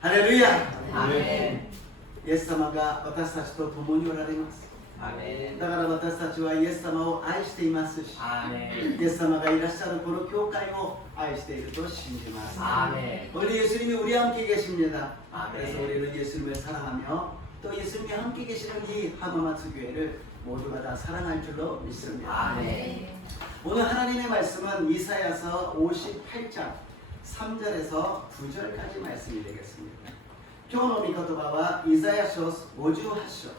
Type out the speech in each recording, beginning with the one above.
ハレルヤ。アメイエス様が私たちと共におられます。ンアメンだから私たちはイエス様を愛していますし、アメンイエス様がいらっしゃるこの教会を愛していると信じます。 아멘. 우리 예수님이 우리 함께 계십니다. 아멘. 그래서 우리는 예수님을 사랑하며 또 예수님이 함께 계시는 이 하마마츠 교회를 모두가 다 사랑할 줄로 믿습니다. 아멘. 오늘 하나님의 말씀은 이사야서 58장 3절에서 9절까지 말씀이 되겠습니다. 今日の御言葉はイザヤ書58章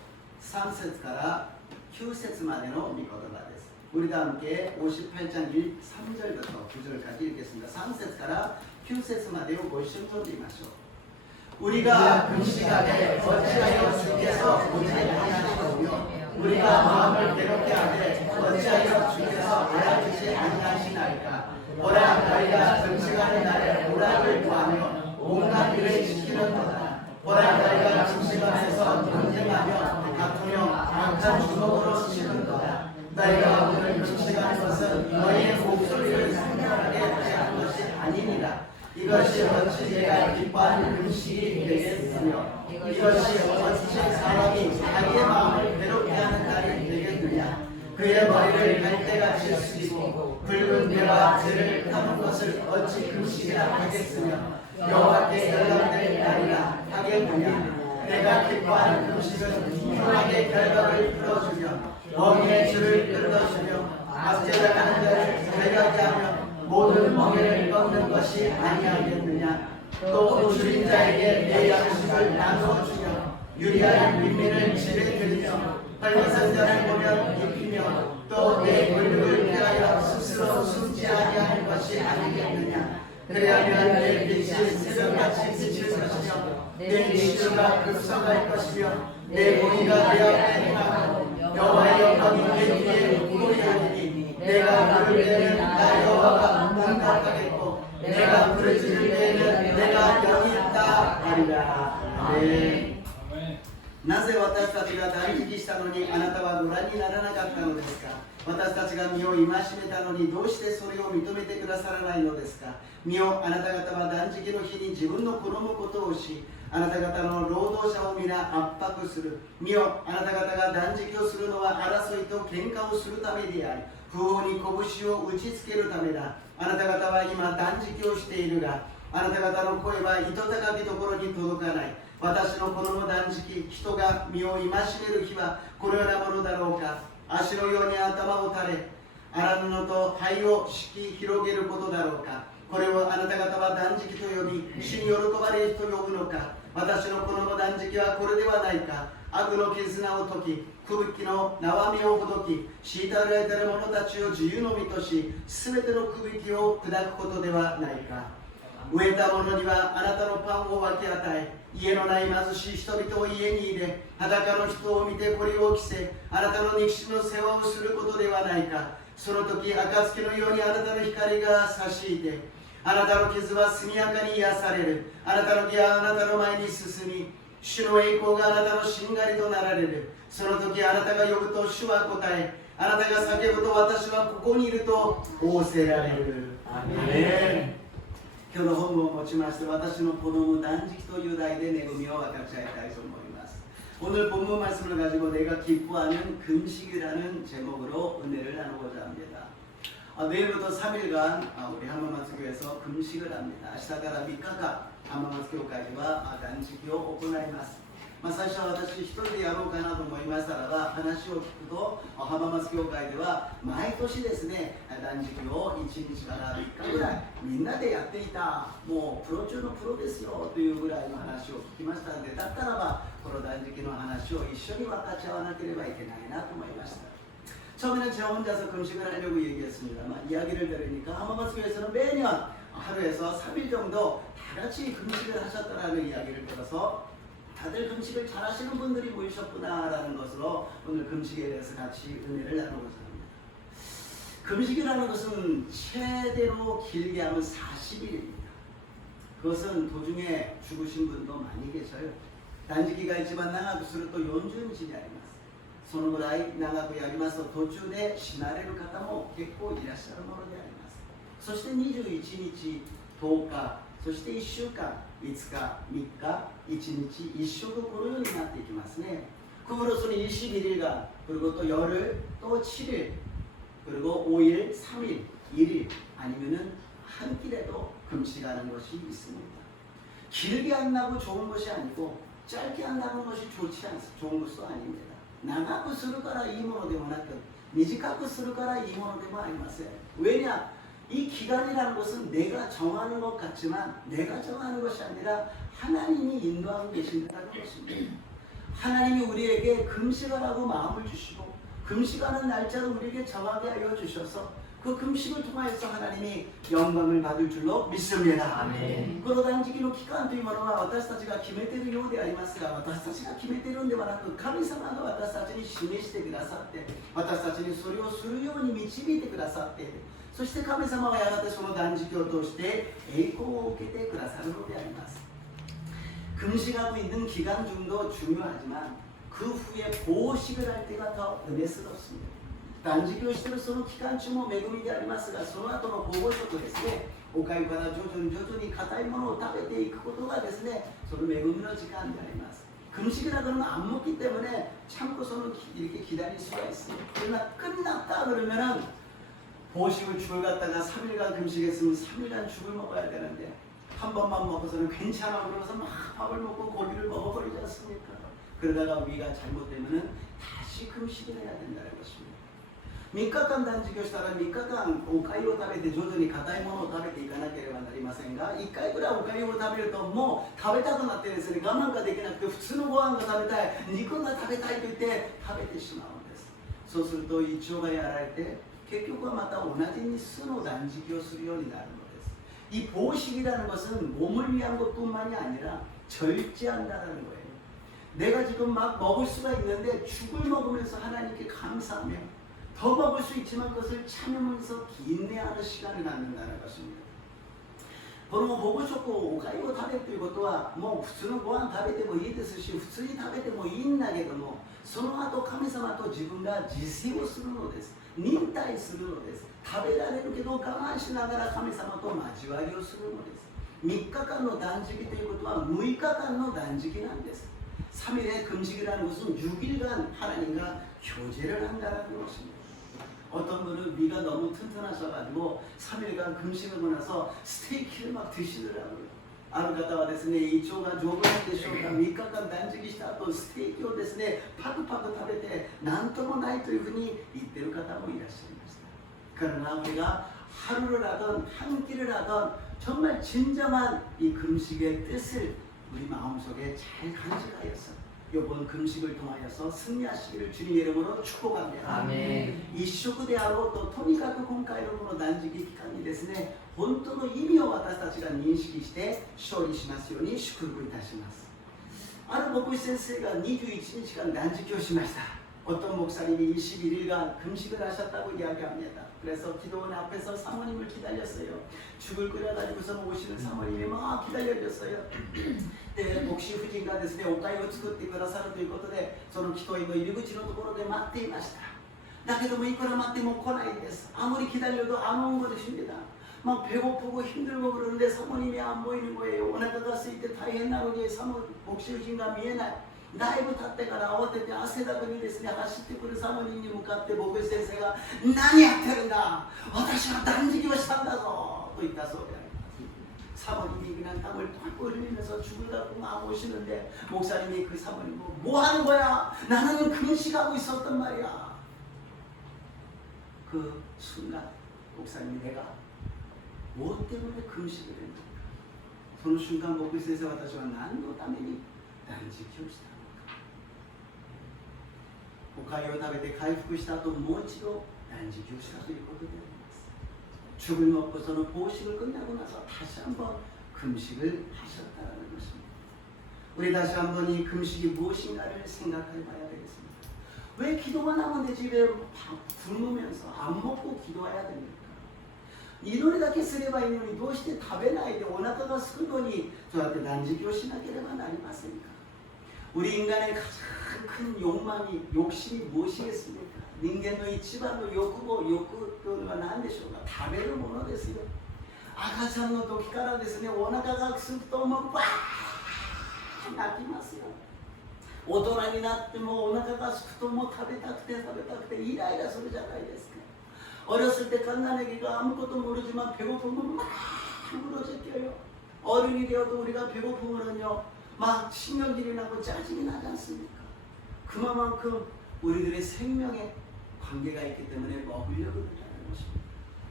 3節から9節までの御言葉です。 우리가 함께 58장 3절부터 9절까지 읽겠습니다. 3節から9節までをご一緒に読んでみましょう. 우리가 금식하되 어찌하여 주께서 보지 아니하시오며 우리가 마음을 괴롭게 하되 어찌하여 주께서 알아주지 아니하시나이까. 오라 너희가 금식하는 날에 오락을 구하며 온갖 일을 지키는도다. 오라 너희가 금식하면서 논쟁하며 다투며 악한 주먹으로 치는도다. 너희가 오늘 금식하는 것은 너희의 목소리를 상냥하게 하는 것이 아니니라. 이것이 어찌 내가 기뻐하는 금식이 되겠으며 이것이 어찌 사람이 자기의 마음을 괴롭게 하는 날이 되겠느냐. 그의 머리를 갈대같이 숙이고 붉은 배와 죄를 타는 것을 어찌 금식이라 하겠으며 여호와께 열감될 날이라 하겠느냐. 내가 기뻐하는 금식은 흉하게 결박을 풀어주며 멍에의 줄을 끊어주며 압제당하는 자를 자유하게 하며 모든 멍에를 꺾는 것이 아니하겠느냐. 또 줄인 자에게 내 양식을 나누어주며 유리한 민민을 집에 들이며 헐벗은 자를 보면 입히며 또 내 권력을 위하여 스스로 숨지 아니하는 것이 아니겠느냐. 그래야면 내 빛이 새벽같이 비칠 것이며 내 미주가 급성할 것이며 내 공의가 내 앞에 행하고 여호와의 영광이 내 뒤에 우리하리니 내가 부를 때는 나 여호와가 응답하겠고 내가 부르짖을 때에는 내가 여기 있다 하리라. 아멘. なぜ私たちが断食したのにあなたはご覧にならなかったのですか。私たちが身を戒めたのにどうしてそれを認めてくださらないのですか。身をあなた方は断食の日に自分の好むことをし、あなた方の労働者を皆圧迫する。身をあなた方が断食をするのは争いと喧嘩をするためであり、不法に拳を打ちつけるためだ。あなた方は今断食をしているが、あなた方の声は糸高きところに届かない。私のこの断食、人が身を戒める日はこのようなものだろうか。足のように頭を垂れ、荒布と灰を敷き広げることだろうか。これをあなた方は断食と呼び、主に喜ばれると呼ぶのか。私のこの断食はこれではないか。悪の絆を解き、吹雪の縄目をほどき、虐げられている者たちを自由の身とし、すべての吹雪を砕くことではないか。飢えた者にはあなたのパンを分け与え、家のない貧しい人々を家に入れ、裸の人を見てこれを着せ、あなたの肉親の世話をすることではないか。その時暁のようにあなたの光が差し入れ、あなたの傷は速やかに癒される。あなたの義はあなたの前に進み、主の栄光があなたのしんがりとなられる。その時あなたが呼ぶと主は答え、あなたが叫ぶと私はここにいると仰せられる。アメン。今日の本文をもちまして私の子供断食という題で恵みを分かち合いたいと思います. 오늘 본문 말씀을 가지고 내가 기뻐하는 금식이라는 제목으로 은혜를 나누고자 합니다. 내일부터 3일간 우리 하마마츠 교회에서 금식을 합니다. 明日から3日間ハママツ教会では断食を行います。最初は私一人でやろうかなと思いましたらば、話を聞くと浜松教会では毎年ですね、断食を1日から3日ぐらいみんなでやっていた、もうプロ中のプロですよというぐらいの話を聞きましたので、だったらばこの断食の話を一緒に分かち合わなければいけないなと思いました。 처음에는 저 혼자서 금식을 하려고 얘기했습니다. 이야기를 들으니까 하마마츠교회에서는 매년 하루에서 3일 정도 다 같이 금식을 하셨다라는 이야기를 들어서 다들 금식을 잘 하시는 분들이 모이셨구나라는 것으로 오늘 금식에 대해서 같이 은혜를 나누고자 합니다. 금식이라는 것은 최대로 길게 하면 40일입니다. 그것은 도중에 죽으신 분도 많이 계셔요. 단지기가 있지만長くすると40日にあります。そのぐらい長くやりますと途中で死なれる方も結構いらっしゃるものであります。そして21日、10日、そして1週間、5日、3日、1日、1食このようになっていきますね。그으로서는 21일간 그리고 또 열흘 또 7일 그리고 5일, 3일, 1일 아니면은 한 끼라도 금식하는 것이 있습니다. 길게 한다고 좋은 것이 아니고 짧게 한다는 것이 좋은 것도 아닙니다. 長くするからいいものでもなく短くするからいいものでもありません. 왜냐? 이 기간이라는 것은 내가 정하는 것 같지만 내가 정하는 것이 아니라 하나님이 인도하고 계신다는 것입니다. 하나님이 우리에게 금식하라고 마음을 주시고 금식하는 날짜를 우리에게 정하게 하여 주셔서 그 금식을 통하여서 하나님이 영광을 받을 줄로 믿습니다. 아멘. この断食の期間というものは私たちが決めているようでありますが私たちが決めているのではなく神様が私たちに示してくださって私たちにそれをするように導いてくださっているそして神様はやがてその断食を通して栄光を受けてくださるのであります 금식하고 있는 기간 중도 중요하지만 그 후에 보식을 할 때가 더 은혜스럽습니다. 단식을しているその期間中も恵みでありますが、その後の保護食ですね、おかゆから徐々に硬いものを食べていくことがですね、その恵みの時間であります. 금식이라 그러면 안 먹기 때문에 참고서는 이렇게 기다릴 수가 있습니다. 그러나 끝났다 그러면은 보식을 죽을 갖다가 3일간 금식했으면 3일간 죽을 먹어야 되는데 한 번만 먹어서는 괜찮아 그러면서 막 밥을 먹고 고기를 먹어버리지 않습니까? 그러다가 위가 잘못되면은 다시 금식을 해야 된다는 것입니다. 3日間断食をしたら3日間おかゆを食べて徐々に硬いものを食べていかなければなりませんが1回ぐらいおかゆを食べるともう食べたくなってですね我慢ができなくて普通のご飯が食べたい肉が食べたいと言って食べてしまうんです。そうすると胃腸がやられて結局はまた同じ日数の断食をするようになるのです。이 보식이라는 것은 몸을 위한 것뿐만이 아니라 절제한다는 거예요. 내가 지금 막 먹을 수가 있는데 죽을 먹으면서 하나님께 감사하며 더 먹을 수 있지만 그것을 참으면서 인내하는 시간을 갖는다는 것입니다. この保護食をおかゆを食べるということはもう普通のご飯食べてもいいですし普通に食べてもいいんだけどもその後神様と自分が自制をするのです。忍耐するのです。食べられるけど我慢しながら神様と交わりをするのです。3日間の断食ということは6日間の断食なんです。 3일의 금식이라는 것은 6일간 하나님과 교제를 한다는 것입니다. 어떤 분은 위가 너무 튼튼하셔가지고 3일간 금식하고 나서 스테이크를 막 드시더라고요. ある方はですね、胃腸が丈夫なんでしょうか、3日間断食した後ステーキをですね、パクパク食べて何ともないというふうに言っている方もいらっしゃいました. 그러나 우리가 하루를 하던 한 끼를 하던 정말 진정한 이 금식의 뜻을 우리 마음속에 잘 간직하여서 이번 금식을 통하여서 승리하시기를 주님 이름으로 축복합니다. 아멘. 一食であろうととにかく今回のこの断食期間にですね本当の意味を私たちが認識して勝利しますように祝福いたします。ある牧師先生が21日間断食をしました. 어떤 목사님이 21일간 금식을 하셨다고 이야기합니다. 그래서 기도원 앞에서 사모님을 기다렸어요. 죽을 끓여가지고서 오시는 사모님이 막 기다려줬어요. で牧師夫人がですねお粥を作ってくださるということでその祈祷院の入り口のところで待っていました。だけどもいくら待っても来ないんです. 아무리 기다려도 안 온 것입니다. 막 배고프고 힘들고 그러는데 사모님이 안 보이는 거예요. お腹が空いて大変なのに牧師夫人が見えない。だいぶ経ってから慌てて汗だくにですね走ってくるサモニーに向かって牧師先生が何やってるんだ私は断食をしたんだぞと言ったそうであります. 사모님이 그냥 땀을 펄펄 흘리면서 죽으려고 막 오시는데 목사님이 그 사모님 뭐 하는 거야? 나는 금식하고 있었단 말이야. 그 순간 목사님이 내가 무엇 때문에 금식을 했는가? その瞬間牧師先生は私は何のために断食をしたのか。おかゆを食べて回復した後もう一度断食をしたということであります. 죽을 먹고 서는 보식을 끝나고 나서 다시 한번 금식을 하셨다는 것입니다. 우리 다시 한번 이 금식이 무엇인가를 생각해 봐야 되겠습니다. 왜 기도만 하면 되지 왜 굶으면서 안 먹고 기도해야 됩니까? 祈りだけすればいいのにどうして食べないでお腹が空くのにそうやって断食をしなければなりませんか? 우리 인간의 가장 큰 욕망이 욕심이 무엇이겠습니까? 人間の一番の欲望というのは何でしょうか? 食べるものですよ.赤ちゃんの時からですね、お腹がすくともうわー泣きますよ。大人になってもお腹がすくともう食べたくてイライラするじゃないですか。어렸을 때 갓난아기가 아무것도 모르지만 배고픔은 막 울어제껴요. 어른이 되어도 우리가 배고픔으로는요 막 신경질이 나고 짜증이 나지 않습니까? 그만큼 우리들의 생명에 관계가 있기 때문에 먹으려고 그러는 것입니다.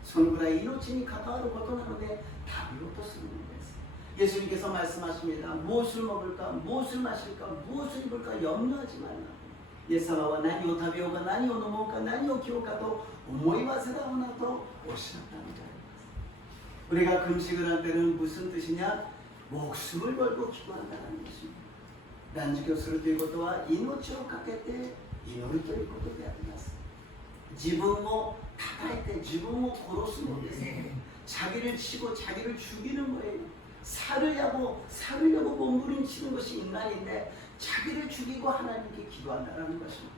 そのぐらい命に関わることなので食べようとするのです。 예수님께서 말씀하십니다. 무엇을 먹을까, 무엇을 마실까, 무엇을 입을까 염려하지 말라. イエス様は何を食べようか、何を飲もうか、何を着ようかと思い煩うなとおっしゃったのであります。 우리가 금식을 할 때는 무슨 뜻이냐? 목숨을 걸고 기도한다는 것입니다. 난지교するということは命をかけて祈るということであります。 自分を叩いて自分を殺すのです。 자기를 치고 자기를 죽이는 거예요. 살으려고 몸부림치는 것이 인간인데 자기를 죽이고 하나님께 기도한다는 것입니다.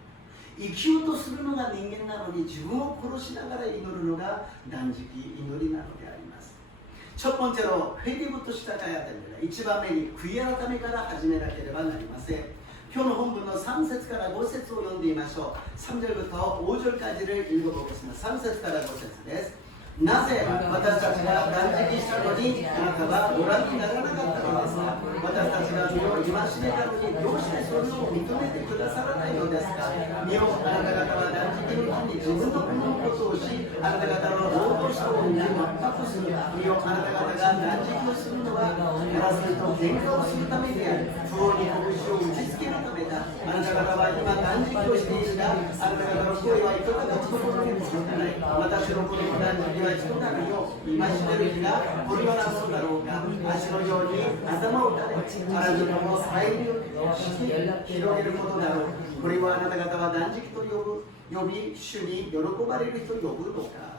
生きようとするのが人間なのに自分を殺しながら祈るのが断食祈りなのであります。 첫 번째로 회개부터 시작해야 됩니다. 一番目に悔い改めから始めなければなりません。 今日の本文の3節から5節を読んでみましょう。 3절부터 5절까지를 읽어보겠습니다. 3節から5節です。 なぜ私たちが断食したのにあなたはご覧にならなかったのですか。私たちが身を戒めたのにどうしてそれを認めてくださらないのですか。身をあなた方は断食の日に自分の国のことをし、あなた方の労働者を全くする。身をあなた方が断食をするのは争いと喧嘩をするためであり、不法に拳を打ちつけるためだ。あなた方は今断食をしているが、あなた方の声は糸高つところに届かない。私の子供断食は人なるよう戒める日がこれはなものだろうか。足のように頭を打たれ、腹のもを遮るして広げることだろう。これはあなた方は断食と呼び主に喜ばれる人呼ぶのか。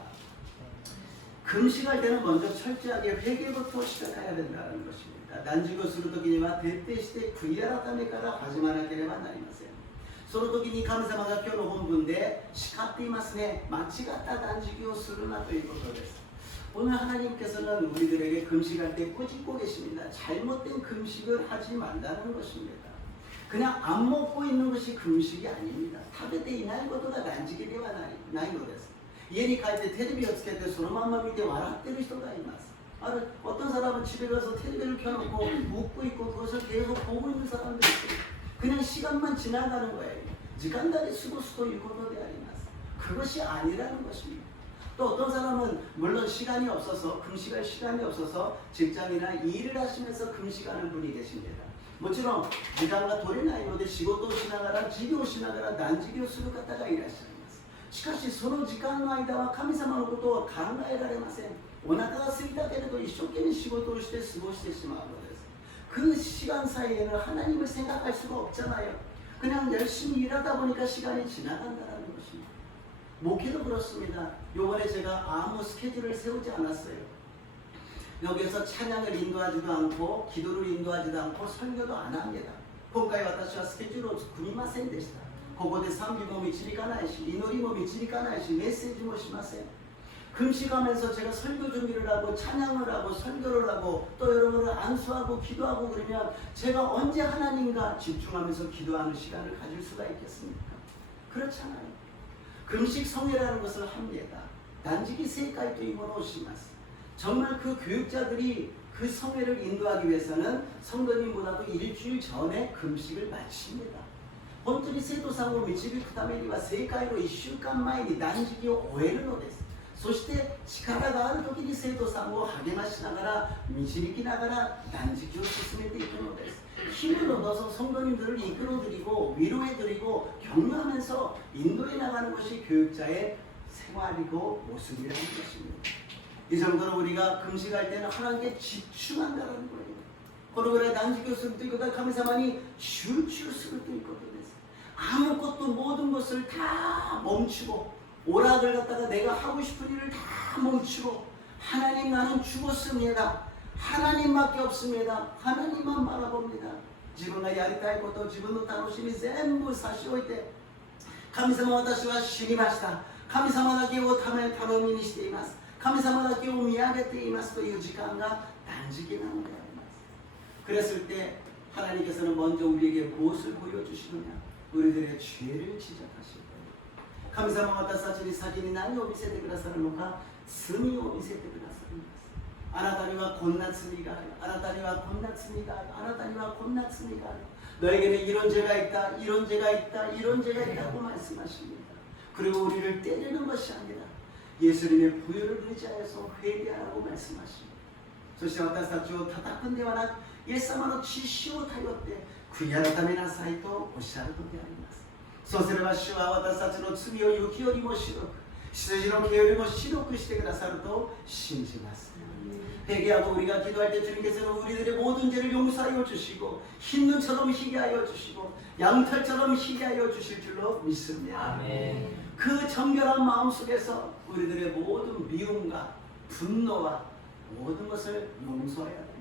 금식할 때는 먼저 철저하게 회개부터 시작해야 된다는 것입니다. 단식을 する時には徹底して悔い改めから始まらなければなりません。その時に神様が今日の本文で叱っていますね。間違った断食をするなということです。 오늘 하나님께서는 우리들에게 금식할 때 꾸짖고 계십니다. 잘못된 금식을 하지 말라는 것입니다. 그냥 안 먹고 있는 것이 금식이 아닙니다. 食べていないことが断食ではないのです。 家に帰ってテレビをつけてそのまま見て笑ってる人がいます。 어떤 사람은 집에 가서 텔레비를 켜놓고 웃고 있고 그것을 계속 보고 있는 사람도 있어요. 그냥 시간만 지나가는 거예요. 시간들이 쓰고 있고도 되어리ます. 그것이 아니라는 것입니다. 또 어떤 사람은 물론 시간이 없어서 금식할 시간이 없어서 직장이나 일을 하시면서 금식하는 분이 계십니다. もちろん時間が取れないので仕事をしながら授業をしながら断食をする方がいらっしゃいます。 しかしその時間の間は神様のことを考えられません。お腹が空いたけれど一生懸命仕事をして過ごしてしまうのです。그 시간 사이에는 하나님을 생각할 수가 없잖아요. 그냥 열심히 일하다 보니까 시간이 지나간다는 것입니다. 목회도 그렇습니다. 요번에 제가 아무 스케줄을 세우지 않았어요. 여기서 찬양을 인도하지도 않고 기도를 인도하지도 않고 설교도 안 합니다. 今回私はスケジュールを組みませんでした。 ここで賛美も導かないし、祈りも導かないし、メッセージもしません。 금식하면서 제가 설교 준비를 하고 찬양을 하고 설교를 하고 또 여러분을 안수하고 기도하고 그러면 제가 언제 하나님과 집중하면서 기도하는 시간을 가질 수가 있겠습니까? 그렇잖아요. 금식 성회라는 것을 합니다. 단지기 세이카이というものをします. 정말 그 교육자들이 그 성회를 인도하기 위해서는 성도님보다도 일주일 전에 금식을 마칩니다. 本当に生徒さんを導くためには正解の1週間前に断食を終えるのです。そして力がある時に生徒さんを励ましながら導きながら断食を進めていくのです。 힘을 얻어서 성도님들을 이끌어드리고 위로해드리고 격려하면서 인도해 나가는 것이 교육자의 생활이고 모습이라는 것입니다. 이 정도로 우리가 금식할 때는 하나님께 집중한다는 거예요. このぐらい断食をするということは神様に集中するということです。 아무것도 모든 것을 다 멈추고 오락을 갖다가 내가 하고 싶은 일을 다 멈추고 하나님 나는 죽었습니다. 하나님밖에 없습니다. 하나님만 바라봅니다. 自分がやりたいこと自分の楽しみ全部差し置いて神様私は死にました。神様だけを頼みにしています。神様だけを見上げていますという時間が断食なのであります。 그랬을 때 하나님께서는 먼저 우리에게 무엇을 보여주시느냐? 우리들의 죄를 지적하실 거예요. 神様は私たちに先に何を見せてくださるのか、罪を見せてくださいます。あなたにはこんな罪がある。あなたにはこんな罪がある。あなたにはこんな罪がある. 너에게는 이런 죄가 있다. 이런 죄가 있다. 이런 죄가 있다고 말씀하십니다. 그리고 우리를 때리는 것이 아니라 예수님의 부여를 의지하여서 회개하라고 말씀하십니다. そして私たちを叩くんではなく、イエス様の血潮を頼って悔い改めなさいとおっしゃるのであります。そうすれば主は私たちの罪を雪よりも白く、羊の毛よりも白くしてくださると信じます。 회개하고 우리가 기도할 때 주님께서는 우리들의 모든 죄를 용서하여 주시고 흰 눈처럼 희게 하여 주시고 양털처럼 희게 하여 주실 줄로 믿습니다. 아멘. 그 정결한 마음 속에서 우리들의 모든 미움과 분노와 모든 것을 용서해야 됩니다.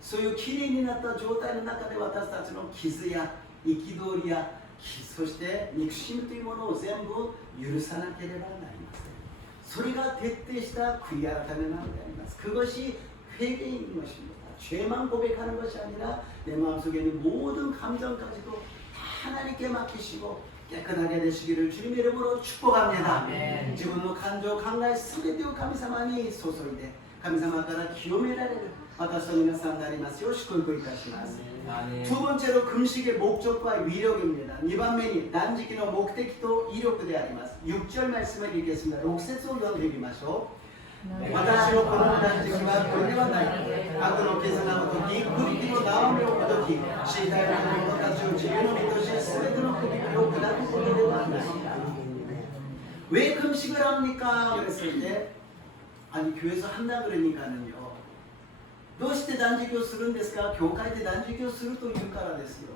そういうきれいになった状態の中で私たちの傷や憤りやそして憎しみというものを全部許さなければなりません。それが徹底した悔い改めなのであります。 그것이 회개인 것입니다. 죄만 고백하는 것이 아니라 내 마음속에 있는 모든 감정까지도 다 하나님께 맡기시고 깨끗하게 되시기를 주님의 이름으로 축복합니다. 아멘. 지금도 간조 강가의 스레디오 감사만이 소소이데 감사만가라 기요메라레를 와타소미나 산다리마스요 시코이코이타시마스. 두 번째로 금식의 목적과 위력입니다. 2番目に断食の目的と威力であります。 6절 말씀을 읽겠습니다. 6節を読んでみましょう。私のこの断食はこれではない。悪の計算の時、苦力の縄目をほどき、身体の者たちを自由の身とし、すべての苦力を砕くことではない。 왜 금식을 합니까? 그랬을 때 아니 교회에서 한다 그러니까는요. どうして断食をするんですか? 교회で断食をするというからですよ.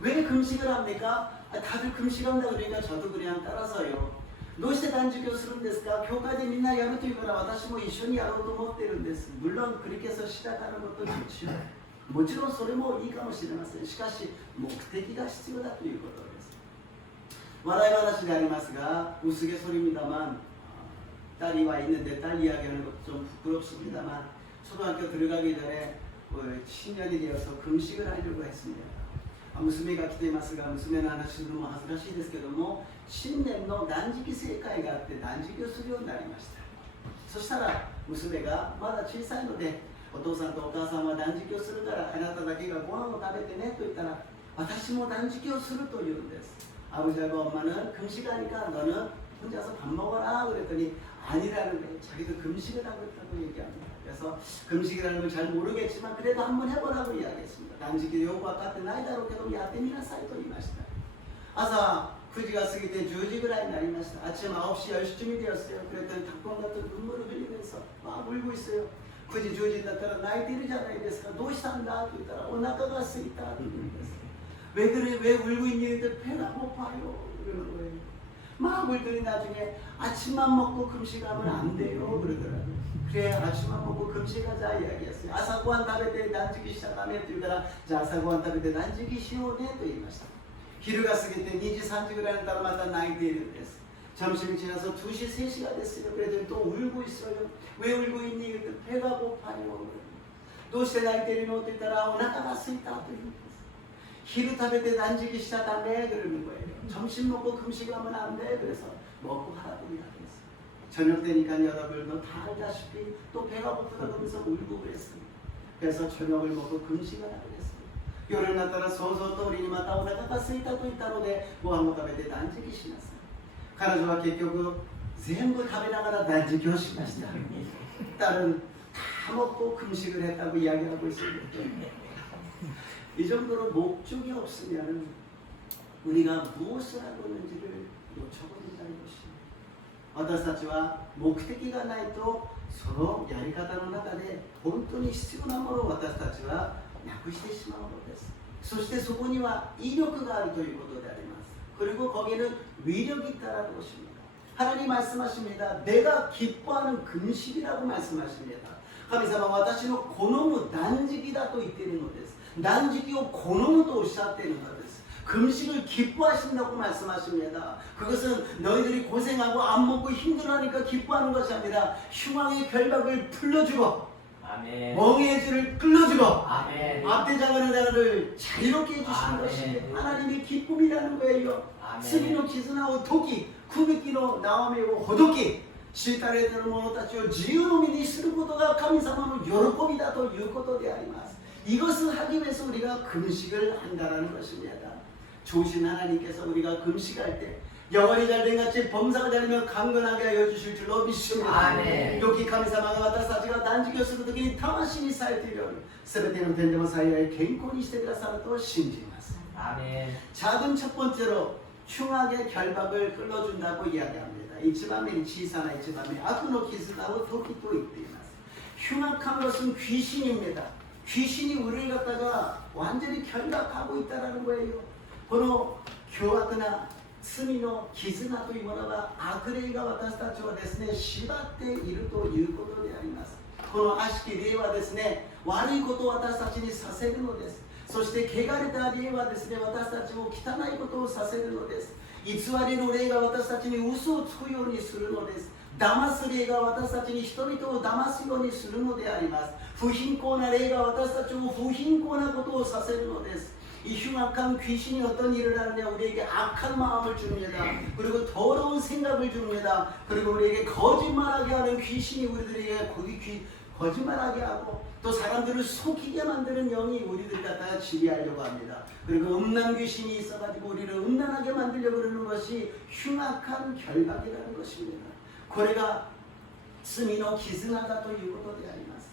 왜 금식을 합니까? 다들 금식한다 그러니까 저도 그냥 따라서요. どうして断食をするんですか? 교회でみんなやるというから私も一緒にやろうと思ってるんです. 물론 그렇게 해서 시작하는 것도 좋죠. もちろんそれもいいかもしれません. しかし目的が必要だということです. 笑い話でありますが 우스갯소리입니다만 딸이 와 있는데 딸 이야기하는 것도 좀 부끄럽습니다만 초등학교 들어가기 전에 10년이 되어서 금식을 하려고 했습니다. 娘が来ていますが娘の話するのも恥ずかしいですけども新年の断食聖会があって断食をするようになりました。そしたら娘がまだ小さいのでお父さんとお母さんは断食をするからあなただけがご飯を食べてねと言ったら私も断食をすると言うんです。 아버지하고 엄마는 금식하니까 너는 혼자서 밥 먹어라 그랬더니 아니라는 거예요. 자기도 금식을 하고 있다고 얘기합니다. 그래서 금식이라는 걸 잘 모르겠지만 그래도 한번 해보라고 이야기했습니다. 단식이 요구와 같은 나이다로 계속 야떼미나 사이도 이마시다. 아사 9시가過ぎて10時ぐらいになりました. 아침 9시 10시쯤이 되었어요. 그랬더니 닭봉 같은 눈물을 흘리면서 막 울고 있어요. 9시 10시になったら泣いているじゃないですか. どうしたんだ? と言ったらお腹が空いたと言うんです. 왜 그래? 왜 울고 있니? 배가 고파요. 그러는 거예요. 막 울더니 나중에 아침만 먹고 금식하면 안 돼요. 그러더라고요. 그래 아침만 먹고 금식하자 이야기했어요. 아사고한 다베데 난지기 시작하면 또言うから 자 아사고한 다베데 난지기 시오네 또言いました.昼が過ぎて2時3時ぐらいになったらまた泣いているんです. 점심이 지나서 2시 3시가 됐어요. 그랬더니 또 울고 있어요. 왜 울고 있니? 그랬더니 배가 고파요. どうして泣いているの? って言ったらお腹が空いたと言うんです.昼食べて断食しちゃダメ 그러는 거예요. 점심 먹고 금식하면 안 돼. 그래서 먹고 하라고 이야기했어요. 저녁 되니까 여러분도 다 알다시피 또 배가 고프다고 하면서 울고 그랬어요. 그래서 저녁을 먹고 금식을 하고 그랬어요. 夜になったら想像通りにまたお腹が空いたと言ったのでご飯を食べて断食しなさい。彼女は結局全部食べながら断食をしました. 딸은 다 먹고 금식을 했다고 이야기하고 있습니다. 이 정도로 목적이 없으면 우리가 무엇을 하고 있는지를 놓쳐버린다는 것입니다. 私たちは目的がないとそのやり方の中で本当に必要なものを私たちはなくしてしまうのです。そしてそこには威力があるということであります。 그리고 거기에는 위력이 있다라는 것입니다. 하나님 말씀하십니다. 내가 기뻐하는 금식이라고 말씀하십니다. 神様は私の好む断食だと言っているのです。断食を好むとおっしゃっているのです。 금식을 기뻐하신다고 말씀하십니다. 그것은 너희들이 고생하고 안 먹고 힘들어하니까 기뻐하는 것이 아니라 흉악의 결박을 풀어주고 아멘. 멍에의 줄을 끌어주고 아멘. 압대장하는 자를 자유롭게 해주시는 아멘. 것이 하나님의 기쁨이라는 거예요. 아멘. 스미노 기즈나오 토끼 쿠비키노 나오메오 호도끼 실타레 되는ものたちを自由の身にすることが神様の喜びだということであります。 이것을 하기 위해서 우리가 금식을 한다는 것입니다. 좋으신 하나님께서 우리가 금식할 때 영원히 잘된 같이 범사가 되면 강건하게 하여 주실 줄로 믿습니다. 아멘. 良き神様が私たちが断食をするときに魂にされているように全ての点でも幸い健康にしてくださると信じます. 아멘. 작은 첫 번째로 흉악의 결박을 끌어준다고 이야기합니다. 이치밤에 지사나 이치밤에 아크노 기스나고 도끼도 있대ます. 흉악한 것은 귀신입니다. 귀신이 우리를 갖다가 완전히 결박하고 있다는 거예요. この凶悪な罪の絆というものは悪霊が私たちをですね縛っているということであります。この悪しき霊はですね悪いことを私たちにさせるのです。そして汚れた霊はですね私たちを汚いことをさせるのです。偽りの霊が私たちに嘘をつくようにするのです。騙す霊が私たちに人々を騙すようにするのであります。不貧困な霊が私たちを不貧困なことをさせるのです。 이 흉악한 귀신이 어떤 일을 하느냐 우리에게 악한 마음을 줍니다. 그리고 더러운 생각을 줍니다. 그리고 우리에게 거짓말하게 하는 귀신이 우리들에게 거짓말하게 하고 또 사람들을 속이게 만드는 영이 우리들 갖다가 지배하려고 합니다. 그리고 음란 귀신이 있어가지고 우리를 음란하게 만들려고 그러는 것이 흉악한 결박이라는 것입니다. 고래가 스미노 기스나다 또いうことであります.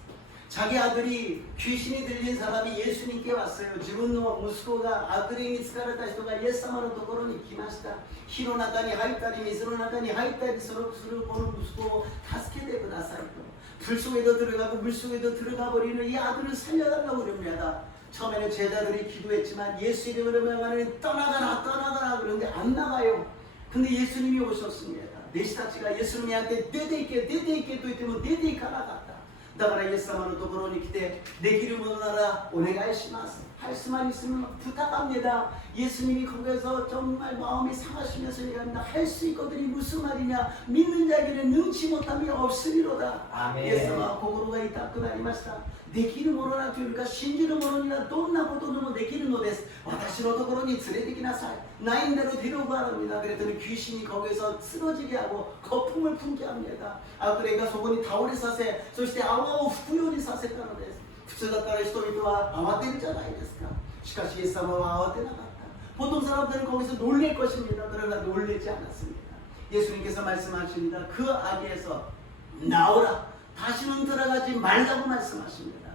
자기 아들이 귀신이 들린 사람이 예수님께 왔어요. 지분의 息子が悪霊に疲れた人がイエス様のところに来ました。火の中に入ったり水の中に入ったりするこの息子を助けてくださいと. 불 속에도 들어가고 물 속에도 들어가 버리는 이 아들을 살려달라고 그럽니다. 처음에는 제자들이 기도했지만 예수 이름으로 명하는 떠나가라 떠나가라 그러는데 안 나가요. 근데 예수님이 오셨습니다. 弟子たちが 예수님한테 出て行け出て行けと言っても出て行かなかった. だからイエス様のところに来てできるものならお願いします 할 수만 있으면 부탁합니다. 예수님이 거기서 정말 마음이 상하시면서 얘기합니다. 할 수 있거든이 무슨 말이냐 믿는 자에게는 능치 못함이 없으리로다. 아멘. イエス様は心が痛くなりました。できるものなというか信じる者にはどんなことでもできるのです。私のところに連れてきなさい. 나인 대로 데려오라 합니다. 그랬더니 귀신이 거기서 쓰러지게 하고 거품을 품게 합니다. 악霊がそこに倒れさせそして泡を吹くようにさせたのです。普通だったら人々は慌てるじゃないですか。しかしイエス様は慌てなかった. 보통 사람들은 거기서 놀랄 것입니다. 그러나 놀라지 않았습니다. 예수님께서 말씀하십니다. 그 악에서 나오라. 다시는 들어가지 말라고 말씀하십니다.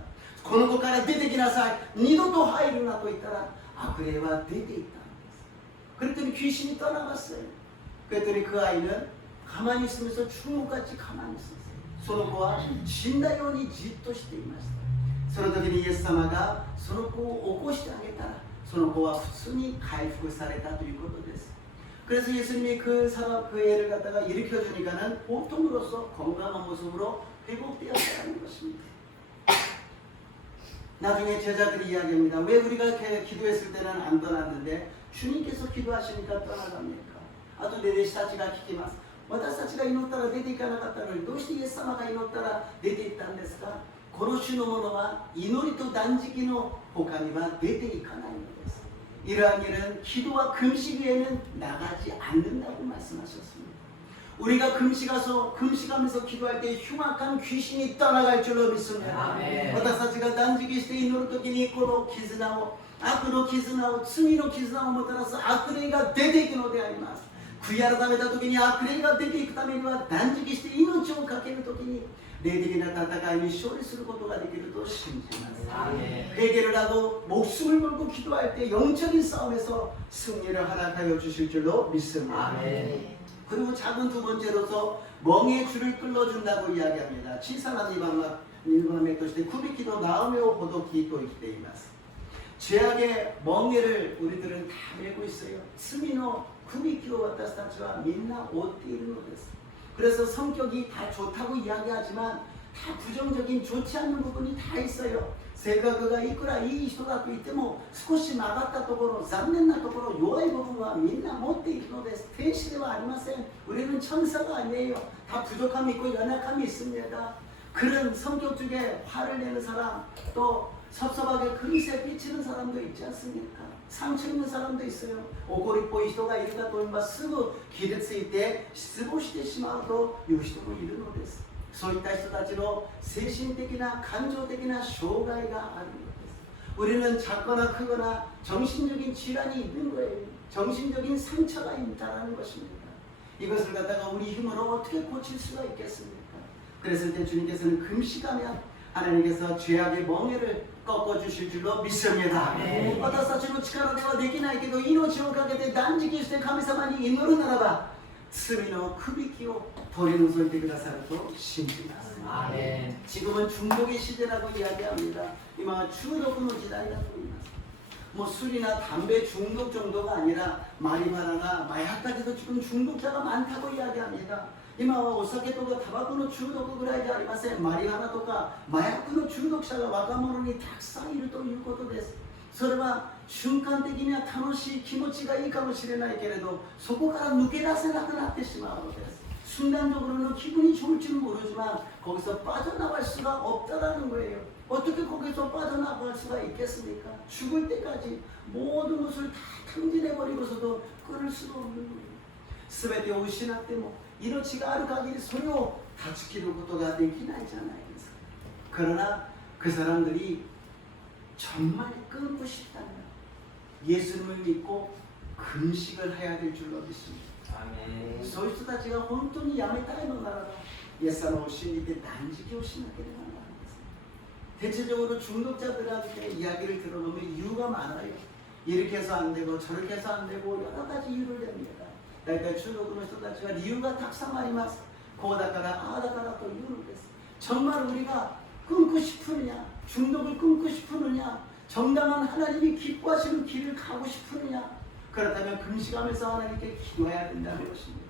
この子から出てきなさい。二度と入るなと言ったら悪霊は出ていったんです. 그랬더니 귀신이 떠나갔어요. 그랬더니 그 아이는 가만히 있으면서 주먹같이 가만히 있었어요. その子は死んだようにじっとしていました。その時にイエス様がその子を起こしてあげたらその子は普通に回復されたということです. 그래서 예수님이 그 애를 갖다가 일으켜 주니까는 보통으로서 건강한 모습으로 회복되었다는 것입니다. 나중에 제자들이 이야기합니다. 왜 우리가 이렇게 기도했을 때는 안 떠났는데 주님께서 기도하시니까 떠나갑니까? 아또 내弟子たちが聞きます。私たちが祈ったら出ていかなかったのにどうしてイエス様が祈ったら出ていったんですか? この種のものは祈りと断食の他には出ていかないのです. 이러한 일은 기도와 금식 외에는 나가지 않는다고 말씀하셨습니다. 우리가 금식하면서 기도할 때 흉악한 귀신이 떠나갈 줄로 믿습니다. 私たちが断食して祈るときにこの絆を悪の絆を罪の絆をもたらす悪霊が出ていくのであります。悔い改めたときに悪霊が出ていくためには断食して命をかけるときに霊的な戦いに勝利することができると信じます. 회개를 하고 목숨을 걸고 기도할 때 영적인 싸움에서 승리를 허락하여 주실 줄로 믿습니다. 그리고 작은 두 번째로서 멍에 줄을 끌어준다고 이야기합니다. 치사한 일반의 것인데 쿠비키도 나오메오 호도키 또 이때 이마스. 죄악의 멍에를 우리들은 다 메고 있어요. 스미노 쿠비키도 와타시타치와 민나 오띠르노데스. 그래서 성격이 다 좋다고 이야기하지만 다 부정적인 좋지 않은 부분이 다 있어요. 性格がいくらいい人だと言っても少し曲がったところ、残念なところ、弱い部分はみんな持っているのです。天使ではありません。 우리는 천사가 아니에요. 다 부족함이 있고 연약함이 있습니다. 그런 성격 중에 화를 내는 사람, 또 섭섭하게 그릇에 비치는 사람도 있지 않습니까? 상처 있는 사람도 있어요. 오고리 보이시도가 이르다 보면すぐ傷ついて失望してしまうという人もいるのです。そういった人たちの精神的な感情的な障害があるのです。 우리는 작거나 크거나 정신적인 질환이 있는 거예요. 정신적인 상처가 있다는 것입니다. 이것을 갖다가 우리 힘으로 어떻게 고칠 수가 있겠습니까? 그랬을 때 주님께서는 금식하면 하나님께서 죄악의 멍에를 꺾어주실 줄로 믿습니다. 私たちの力ではできないけど命をかけて断食して神様に祈るならば罪のくびきを取り除いてくださると信じます. 아멘. 지금은 중독의 시대라고 이야기합니다. 이마 중독의 시대라고 합니다. 뭐 술이나 담배 중독 정도가 아니라 마리화나나 마약까지도 지금 중독자가 많다고 이야기합니다. 이마와 오사케とかタバコの中毒ぐらいじゃありません。マリファナとか麻薬の中毒者が若者にたくさんいるということです。それは瞬間的には楽しい気持ちがいいかもしれないけれど、そこから抜け出せなくなってしまうのです。 순간적으로는 기분이 좋을지는 모르지만 거기서 빠져나갈 수가 없다라는 거예요. 어떻게 거기서 빠져나갈 수가 있겠습니까? 죽을 때까지 모든 것을 다 탕진해버리고서도 끊을 수가 없는 거예요. 全てを失っても命がある限りそれを断ち切ることができないじゃないですか. 그러나 그 사람들이 정말 끊고 싶다면 예수님을 믿고 금식을 해야 될 줄로 믿습니다. そういう人たちが本当にやめたいのならばイエス様を信じて断食をしなければならないんです. 대체적으로 중독자들한테 이야기를 들어보면 이유가 많아요. 이렇게 해서 안 되고 저렇게 해서 안 되고 여러 가지 이유를 냅니다. 大体中国の人たちは理由がたくさんあります. こうだからああだからというのです. 정말 우리가 끊고 싶으느냐, 중독을 끊고 싶으느냐, 정당한 하나님이 기뻐하시는 길을 가고 싶으느냐, 그렇다면 금식하면서 하나님께 기도해야 된다는 것입니다.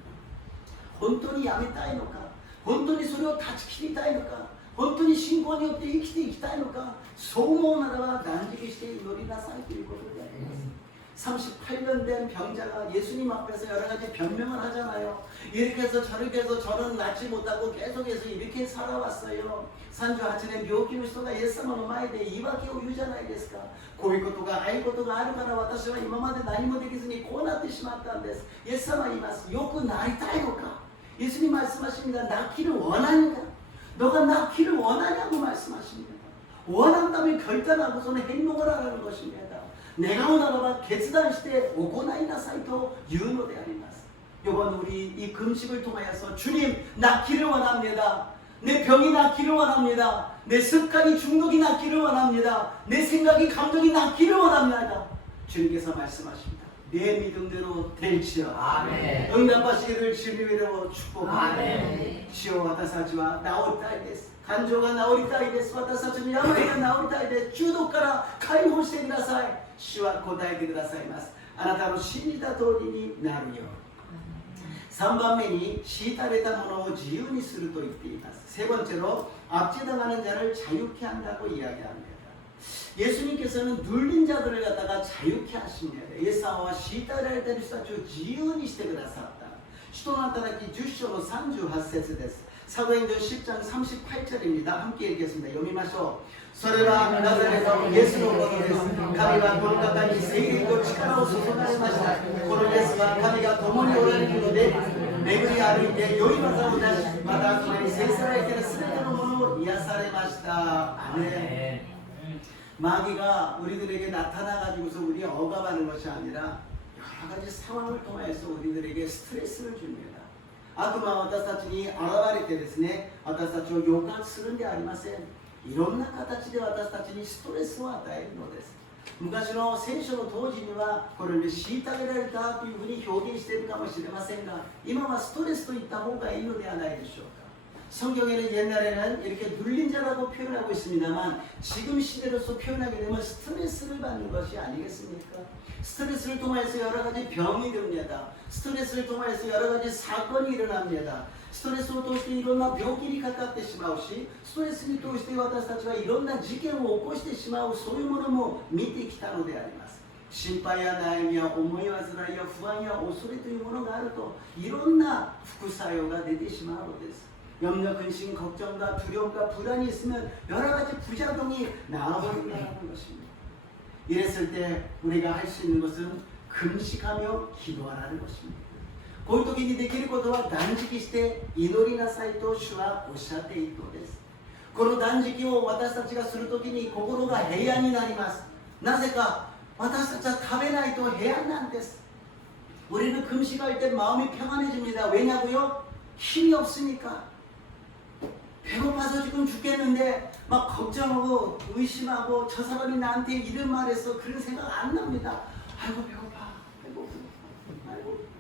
本当にやめたいのか、本当にそれを断ち切りたいのか、本当に信仰によって生きていきたいのか、そう思うならば断食して祈りなさいということであります. 38년 된 병자가 예수님 앞에서 여러 가지 변명을 하잖아요. 이렇게 해서 저렇게 해서 저는 낫지 못하고 계속해서 이렇게 살아왔어요. 38年病気の人がイエス様の前で言い訳を言うじゃないですか。こういうことがああいうことがあるから私は今まで何もできずにこうなってしまったんです. 예수様言います. よくなりたいのか? 예수님 말씀하십니다. 낫기를 원하는가? 너가 낫기를 원하냐고 말씀하십니다. 원한다면 결단하고서는 행동을 하라는 것입니다. 내가 원하노라 결단して行いなさいというのであります. 이번 우리 이 금식을 통하여서 주님 낫기를 원합니다. 내 병이 낫기를 원합니다. 내 습관이 중독이 낫기를 원합니다. 내 생각이 감정이 낫기를 원합니다. 주님께서 말씀하십니다. 내 믿음대로 될지어다. 아멘. 응답하시기를 주님으로 축복합니다. 아멘. 主よ私たちは治りたいです。感情が治りたいです。私たちの病が治りたいです。中毒から解放してください。主は答えてくださいます。あなたの信じた通りになるように。3番目に虐れたものを自由にすると言っています. 세 번째로 압제당하는 자를 자유케 한다고 이야기합니다. 예수님께서는 눌린 자들을 갖다가 자유케 하십니다. 예사와 시타레를 사주 지유니してくださった. 使徒の働き10章の38節です. 사도행전 10장 38절입니다. 함께 읽겠습니다. 読みましょう. それはナザレのイエスのことです. 神はこの方に聖霊と力を注がれました. このイエスは神が共におられるので巡り歩いて良い技を出し、またそれに制されている全てのものを癒されました. 아멘. 마귀가 우리들에게 나타나가지고서 우리 억압하는 것이 아니라 여러 가지 상황을 통해서 우리들에게 스트레스를 줍니다. 悪魔は私たちに現れてですね、私たちを抑圧するんではありません。いろんな形で私たちにストレスを与えるのです。昔の聖書の当時にはこれで虐げられたというふうに表現しているかもしれませんが、今はストレスと言った方がいいのではないでしょうか。 성경에는 옛날에는 이렇게 눌린 자라고 표현하고 있습니다만 지금 시대로서 표현하게 되면 스트레스를 받는 것이 아니겠습니까? 스트레스를 통해서 여러 가지 병이 듭니다. 스트레스를 통해서 여러 가지 사건이 일어납니다. ストレスを通していろんな病気にかかってしまうし、ストレスに通して私たちはいろんな事件を起こしてしまう、そういうものも見てきたのであります。心配や悩みや思い煩いや不安や恐れというものがあると、いろんな副作用が出てしまうのです。 염려, 근심, 걱정과 두려움과 불안이 있으면 여러 가지 부작용이 나와버린다는 것입니다. 이랬을 때 우리가 할 수 있는 것은 금식하며 기도하라는 것입니다. こういう時にできることは断食して祈りなさいと主はおっしゃっているのです。この断食を私たちがする時に心が平安になります。なぜか私たちは食べないと平安なんです。 우리는 금식할 때 마음이 평안해집니다. 왜냐고요? 힘이 없으니까. 배고파서 지금 죽겠는데 막 걱정하고 의심하고 저 사람이 나한테 이런 말해서 그런 생각 안 납니다. 아이고 배고파. 아이고.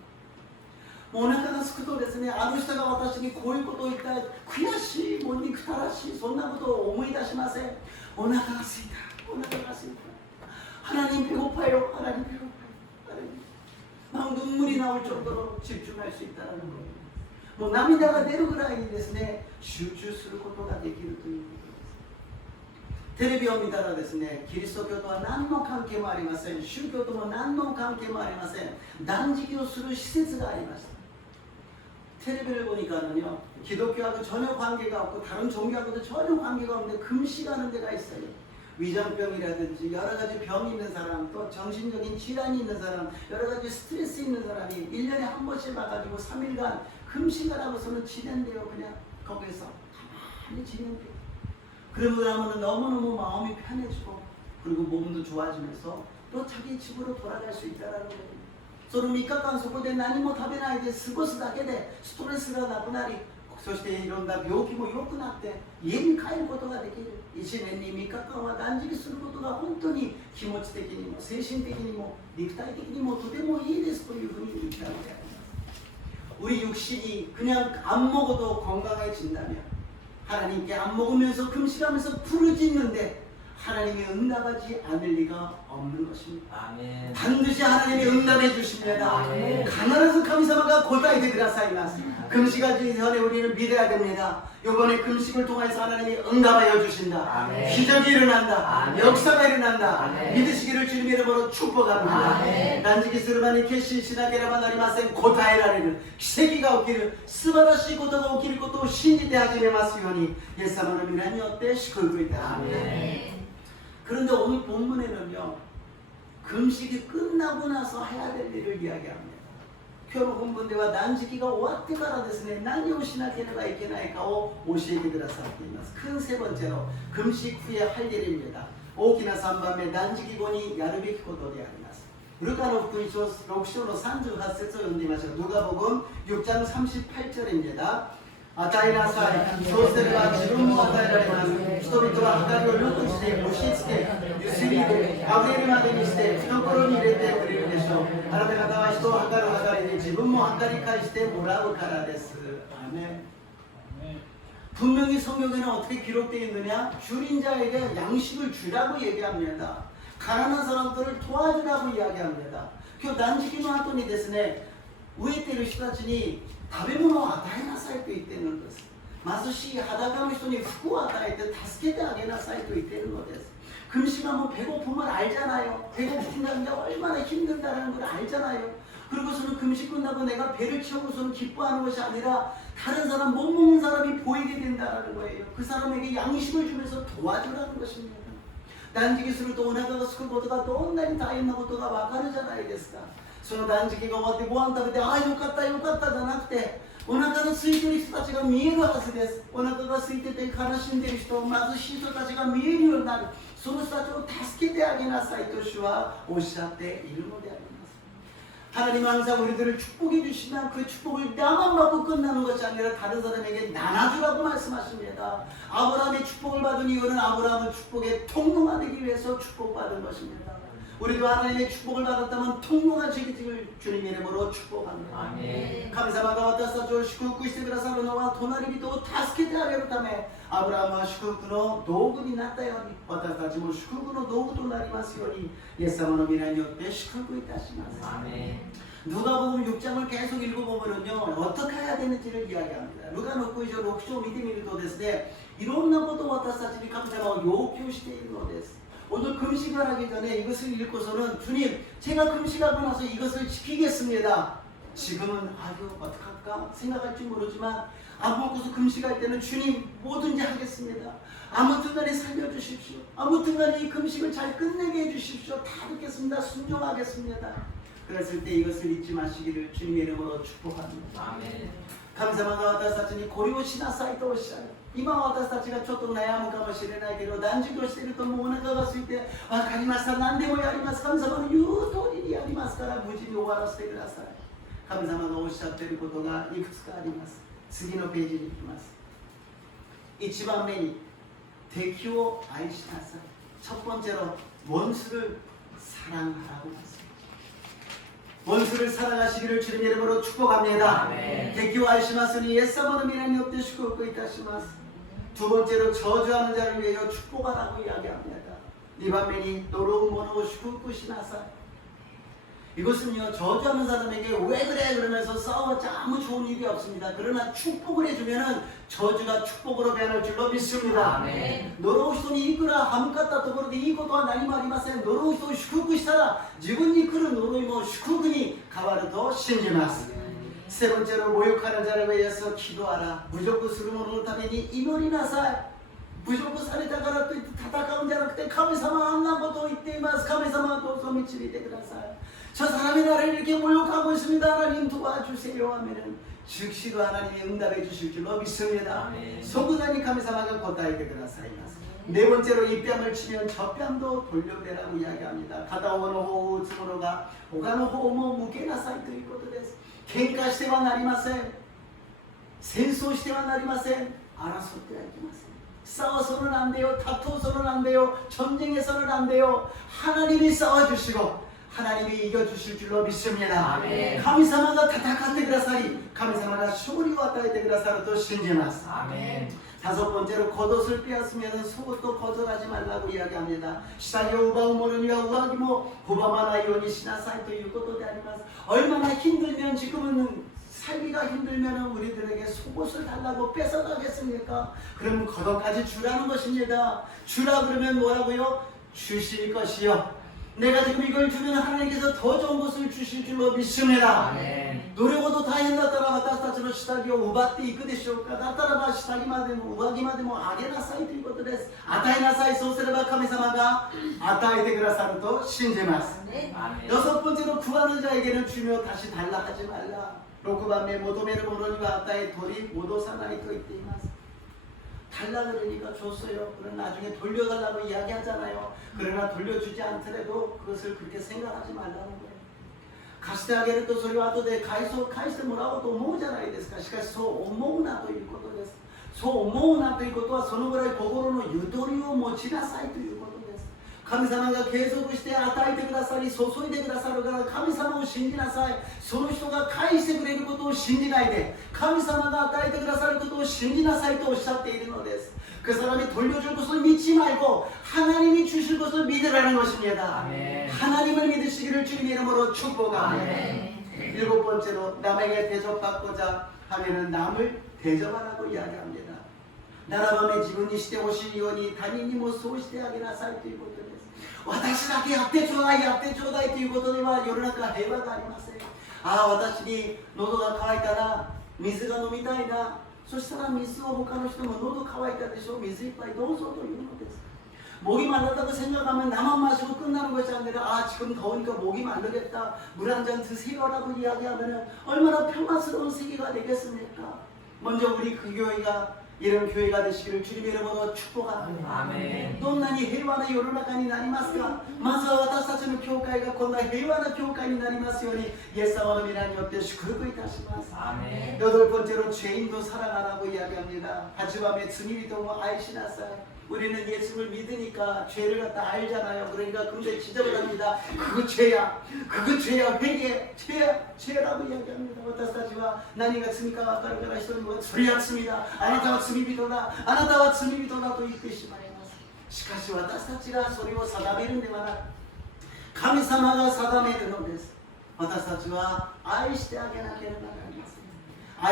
お腹がすくとですね、あの人が私にこういうことを言ったら悔しい、もう憎たらしい、そんなことを思い出しません。お腹がすいた、お腹がすいた。 하나님 배고파요, 하나님 배고파요. 하나님. 막 눈물이 나올 정도로 집중할 수 있다는 거예요. 뭐涙が出るぐらいにですね、集中することができるということです。テレビを見たらですね、キリスト教とは何の関係もありません。宗教とも何の関係もありません。断食をする施設がありました。 텔레비를 보니까는요, 기독교하고 전혀 관계가 없고 다른 종교하고도 전혀 관계가 없는데 금식하는 데가 있어요. 위장병이라든지 여러 가지 병이 있는 사람, 또 정신적인 질환이 있는 사람, 여러 가지 스트레스 있는 사람이 1년에 한 번씩 와가지고 3일간 금식을 하고서는 지낸대요. 그냥 거기서 가만히 지낸대요. 그러고 나면 너무너무 마음이 편해지고 그리고 몸도 좋아지면서 또 자기 집으로 돌아갈 수 있다는 거예요. その3日間そこで何も食べないで過ごすだけでストレスがなくなり、そしていろんな病気も良くなって家に帰ることができる。1年に3日間は断食することが本当に気持ち的にも精神的にも肉体的にもとてもいいですというふうに言ったのであります。 우리 육신이 그냥 안 먹어도 건강해진다면 하나님께 안 먹으면서 금식하면서 부르짖는데 하나님이 응답하지 않을 리가 없는 것입니다. 아멘. 반드시 하나님이 응답해 주십니다. 아멘. 가나라서 감사마가 고다이데 그라사이마스. 금식하기 전에 우리는 믿어야 됩니다. 이번에 금식을 통해서 하나님이 응답하여 주신다. 아멘. 기적이 일어난다. 아멘. 역사가 일어난다. 아멘. 믿으시기를 주님의 이름으로 축복합니다. 아멘. 단지기 스르마니 캐시 시나게라만 나리마센 고다이라리는 기적이가起きる 스바라시 고도가 起きることを信じて始めますように 예수님의皆によって祝福いたします。 아멘. 그런데 오늘 본문에는요, 금식이 끝나고 나서 해야 될 일을 이야기합니다. 今日の本文では断食が終わってからですね、何をしなければいけないかを教えてくださっています。큰 세 번째로 금식 후에 할 일입니다. 大きな3番目、断食後にやるべきことであります。 ルカの福音書6章の38節を読んでみましょう。누가복음 6장 38절입니다. 与えなさい。そうすれば自分も与えられます。人々は計りを良くして押し付け、ゆすりであふれるまでにして懐に入れてくれるでしょう。あなた方は人を計る計りで自分も計り返してもらうからです。아멘. 분명히 성경에는 어떻게 기록되어 있느냐? 줄인 자에게 양식을 주라고 얘기합니다. 가난한 사람들을 도와주라고 이야기합니다. 그断食の後にですね、飢えている人たちに食べ物を与えなさいと言っているのです。貧しい裸の人に服を与えて助けてあげなさいと言っているのです。 금식하면 배고픔을 알잖아요. 배고픈다는 게 얼마나 힘들다는 걸 알잖아요. 그리고서는 금식 끝나고 내가 배를 채우고서는 기뻐하는 것이 아니라 다른 사람, 못 먹는 사람이 보이게 된다는 거예요. 그 사람에게 양식을 주면서 도와주라는 것입니다. 断食するとお腹が空くことがどんなに大変なことがわかるじゃないですか。その断食が終わってご飯食べて、ああよかったよかったじゃなくて、お腹が空いている人たちが見えるはずです。お腹が空いてて悲しんでいる人、貧しい人たちが見えるようになる。その人たちを助けてあげなさいと主はおっしゃっているのであります。 하나님은 항상 우리들을 축복해 주시면 그 축복을 나만 받고 끝나는 것이 아니라 다른 사람에게 나눠주라고 말씀하십니다. 아브라함이 축복을 받은 이유는 아브라함은 축복의 통로가 되기 위해서 축복받은 것입니다. 우리도 하나님의 축복을 받았다면 통로가 되기를 주님 이름으로 축복합니다. 아멘. 神様が私たちを祝福してくださるのは隣人を助けてあげるため、アブラハムは祝福の道具になったように、私たちも祝福の道具となりますように、イエス様の皆によって祝福いたします。 아멘. 누가복음 6장을 계속 읽어보면요, 어떻게 해야 되는지를 이야기합니다. 누가 놓고 이제 6章を見てみるとですね、いろんなことを私たちに神様は要求しているのです。 오늘 금식을 하기 전에 이것을 읽고서는 주님, 제가 금식하고 나서 이것을 지키겠습니다. 지금은 아주 어떡할까 생각할지 모르지만 안 먹고서 금식할 때는 주님 뭐든지 하겠습니다. 아무튼 간에 살려주십시오. 아무튼 간에 이 금식을 잘 끝내게 해주십시오. 다 듣겠습니다. 순종하겠습니다. 그랬을 때 이것을 잊지 마시기를 주님의 이름으로 축복합니다. 아멘. 神様が私たちにこれをしなさいとおっしゃる。今私たちがちょっと悩むかもしれないけど、断食をしているともうお腹が空いて、わかりました、何でもやります。神様の言う通りにやりますから、無事に終わらせてください。神様がおっしゃっていることがいくつかあります。次のページに行きます。1番目に、敵を愛しなさい。첫 번째로 원수를 사랑하라고 했습니다. 원수를 사랑하시기를 주님 이름으로 축복합니다. 아멘.敵を愛しますにイエス様の皆によって祝福いたします. 두 번째로 저주하는 자를 위하여 축복하라고 이야기합니다. 2番目に 노로운 모노祝福しなさい. 이것은요, 저주하는 사람에게 왜 그래 그러면서 싸워봤자 아무 좋은 일이 없습니다. 그러나 축복을 해주면은 저주가 축복으로 변할 줄로 믿습니다. 아멘. 呪う人にいくら歯向かったところでいいことは何もありません。呪う人を祝福したら自分に来る呪いも祝福に変わると信じます. 세 번째로 모욕하는 자를 위해서 기도하라. 부족을者のために祈りなさい. 부족을されたからといって戦うんじゃなくて、神様はあんなことを言っています。神様はどうぞ導いてください. 저 사람이 나를 이렇게 모욕하고 있습니다. 하나님 도와주세요 하면은 즉시로 하나님이 응답해 주실 줄로 믿습니다. 아멘. 소구자니 감사하게 고다이게 그다사이마스. 네 번째로 이 뺨을 치면 저 뺨도 돌려내라고 이야기합니다. 가다오는 호우 츠모로가 오가는 호우모 무게나 사이트 이것도です. 喧嘩してはなりません. 戦争してはなりません. 알아서도はいけません. 싸워서는 안 돼요. 다투어서는 안 돼요. 전쟁에서는 안 돼요. 하나님이 싸워주시고 하나님이 이겨주실 줄로 믿습니다. 아멘. 神様が戦ってくださり、神様が勝利を与えてくださると信じます. 아멘. 다섯 번째로 겉옷을 빼앗으면 속옷도 거절하지 말라고 이야기합니다. 시다리오 우바우모르니와 우하기모 후바마나이오니 시나사이ということであります. 얼마나 힘들면 지금은 살기가 힘들면 우리들에게 속옷을 달라고 뺏어가겠습니까? 그러면 겉옷까지 주라는 것입니다. 주라 그러면 뭐라고요? 주실 것이요. 내가 지금 이걸 주면 하나님께서 더 좋은 것을 주실 줄로 믿습니다. 아멘. どれほど大変だったら私たちの下着を奪っていくでしょうか。だったらば下着までも上着までもあげなさいということです。与えなさい。そうすれば神様が与えてくださると信じます. 아멘. 여섯 번째로 구하는 자에게는 주며 다시 달라 하지 말라. 6番目 求める者には与え取り戻さないと言っています. 달라 그러니까 줬어요. 그러나 나중에 돌려달라고 이야기하잖아요. 그러나 돌려주지 않더라도 그것을 그렇게 생각하지 말라는 거예요. 貸してあげるとそれは後で返してもらおうと思うじゃないですか。しかしそう思うなということです。そう思うなということはそのぐらい心のゆとりを持ちなさいということです。神様が継続して与えてくださり注いでくださるから神様を信じなさい。その人が返してくれることを信じないで神様が与えてくださることを信じなさいとおっしゃっているのです。그 사람이 돌려줄 것을 믿지 말고 하나님이 주실 것을 믿으라는 것입니다. 아멘. 하나님을 믿으시기를 주님 이름으로 축복합니다. 아멘. 일곱 번째로 남에게 대접받고자 하면은 남을 대접하라고 이야기합니다. 7番目自分にしてほしいように他人にもそうしてあげなさいということです。私だけやってちょうだいやってちょうだいということでは世の中平和がありません。ああ私に喉が渇いたな、水が飲みたいな、そしたら水を他の人も喉乾いたでしょ、水一杯どうぞというのです。 목이 말랐다고 생각하면 나만 마시고 끝나는 것이 아니라 아 지금 더우니까 목이 마르겠다 물 한 잔 드세요라고 이야기하면 얼마나 평화스러운 세계가 되겠습니까? 먼저 우리 그 교회가 이런 교회가 되시기를 주님의 이름으로 축복합니다. 아멘. どんなに平和な世の中になりますか。まずは私たちたちの教会がこんな平和な教会になりますようにイエス様の皆によって祝福いたします。 아멘. 여덟 번째로 죄인도 사랑하라고 이야기합니다. 8번에罪人も愛しなさい. 우리는 예수를 믿으니까 죄를 갖다 알잖아요. 그러니까 근데 지적합니다. 그거 죄야. 그거 죄야. 회개. 죄라고 이야기합니다. 私たちは何が罪か分かるから人にもそれは罪だ。あなたは罪人だ。あなたは罪人だと言ってしまいます。しかし私たちがそれを定めるんではなく神様が定めるのです。私たちは愛してあげなければなりませ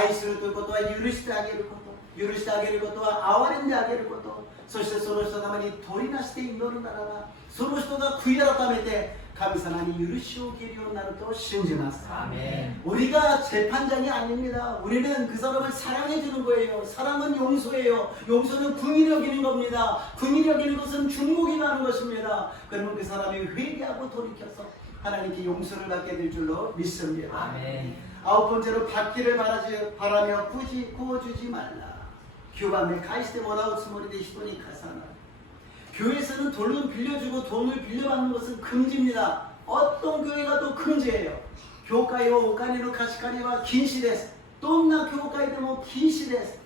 ん。愛するということは許してあげること。許してあげることは憐れんであげること。そしてその人のために取りなして祈るならばその人が悔い改めて神様に許しを受けるようになると信じます。 아멘. 우리가 재판장이 아닙니다. 우리는 그 사람을 사랑해 주는 거예요. 사랑은 용서예요. 용서는 긍휼히 여기는 겁니다. 긍휼히 여기는 것은 중복이 가는 것입니다. 그러면 그 사람이 회개하고 돌이켜서 하나님께 용서를 받게 될 줄로 믿습니다. 아멘. 아홉 번째로 받기를 바라며 구워주지 말라. 9番目返してもらうつもりで人に貸さない. 교회에서는 돈을 빌려주고 돈을 빌려받는 것은 금지입니다. 어떤 교회가 또 금지예요. 교회와 오카네의 가시카리와 긴시です. どんな教会でも禁止です.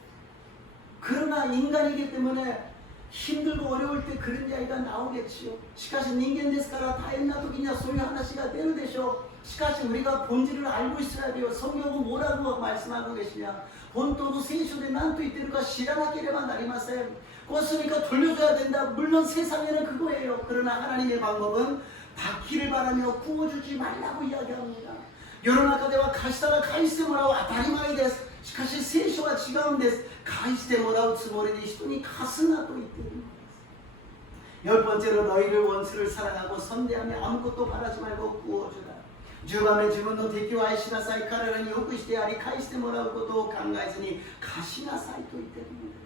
그러나 인간이기 때문에 힘들고 어려울 때 그런 이야기가 나오겠지요. しかし人間ですから大変な時にはそういう話が出るでしょう. しかし 우리가 본질을 알고 있어야 돼요. 성경은 뭐라고 말씀하고 계시냐. 本当の聖書で何と言ってるか知らなければなりません. 그것이니까 돌려줘야 된다. 물론 세상에는 그거예요. 그러나 하나님의 방법은 받기를 바라며 구워주지 말라고 이야기합니다. 世の中では貸したら返してもらう当たり前です。しかし聖書は違うんです。返してもらうつもりで人に貸すなと言っているのです。 열 번째로 너희를 원수를 사랑하고 선대하며 아무것도 바라지 말고 구워주라. 10番目自分の敵を愛しなさい。彼らによくしてやり返してもらうことを考えずに貸しなさいと言っているのです。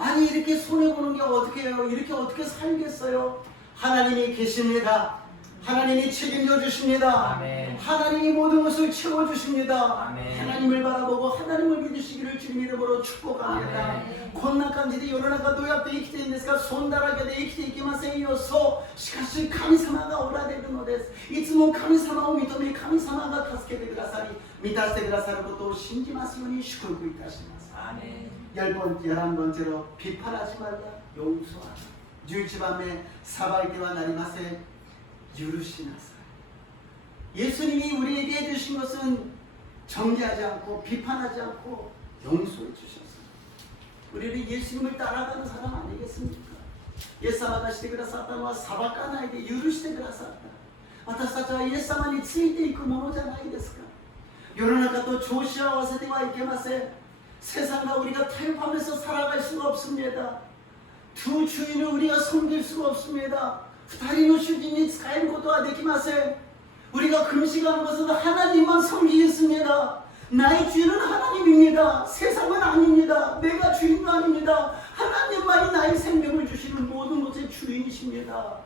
아니 이렇게 손해보는 게 어떻게 해요? 이렇게 어떻게 살겠어요? 하나님이 계십니다. 하나님이 책임져 주십니다. 아멘. 하나님이 모든 것을 채워주십니다. 아멘. 하나님을 바라보고 하나님을 믿으시기를 주님 이름으로 축복합니다. 아멘. こんな感じで世の中どうやって生きているんですか。損だらけで生きていきませんよ。そう。しかし神様がおられるのです。いつも神様を認め神様が助けてくださり満たしてくださることを信じますように祝福いたします。 아멘. 11번째로 비판하지 말라. 용서하라. 11番目裁いてはなりません. 許しなさい. 예수님이 우리에게 해주신 것은 정죄하지 않고 비판하지 않고 용서해 주셨습니다. 우리는 예수님을 따라가는 사람 아니겠습니까? イエス様がしてくださったのは裁かないで許してくださった。私たちはイエス様についていくものじゃないですか。世の中と調子を合わせてはいけません。 세상과 우리가 타협하면서 살아갈 수가 없습니다. 두 주인을 우리가 섬길 수가 없습니다. 2人の主人に仕えることはできません. 우리가 금식하는 것은 하나님만 섬기겠습니다. 나의 주인은 하나님입니다. 세상은 아닙니다. 내가 주인도 아닙니다. 하나님만이 나의 생명을 주시는 모든 것의 주인이십니다.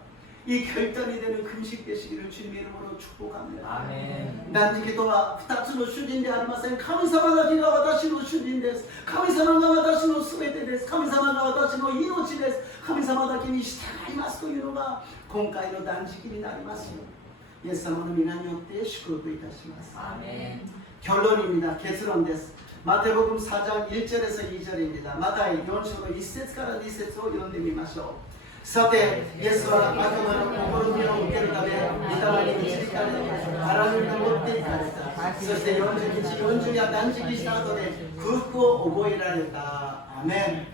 이 결단이 되는 금식 되시기를 주님의 이름으로 축복합니다. 아멘. 断食とは2つの主人でありません。神様だけが私の主人です。神様が私のすべてです。神様が私の命です。神様だけに従いますというのが今回の断食になりますよ。イエス様の皆によって祝福いたします。 아멘. 결론입니다. 결론です. 마태복음 4장 1절에서 2절입니다. 마태의 4章の1節から2節を読んでみましょう。 さて、イエスは悪魔の試みを受けるため、御霊に導かれ、荒野に登っていかれた。そして40日、40夜断食した後で空腹を覚えられた。아멘.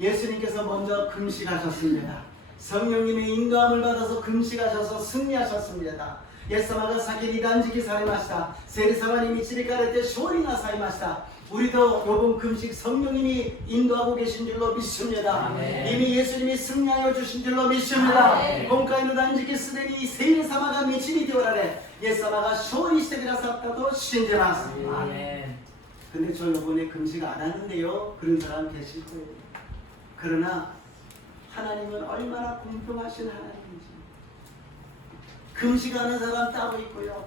예수님께서 먼저 금식하셨습니다. 성령님의 인도함을 받아서 금식하셔서 승리하셨습니다. イエス様が先に断食されました。聖霊様に導かれて勝利なさいました。 우리도 요번 금식 성령님이 인도하고 계신 줄로 믿습니다. 아멘. 이미 예수님이 승리하여 주신 줄로 믿습니다. 아멘. 今回の断食すでに聖霊様が導いておられ、イエス様が勝利してくださったと信じます。 아멘. 근데 저 요번에 금식 안 하는데요. 그런 사람 계실 거예요. 그러나 하나님은 얼마나 공평하신 하나님인지. 금식하는 사람 따로 있고요.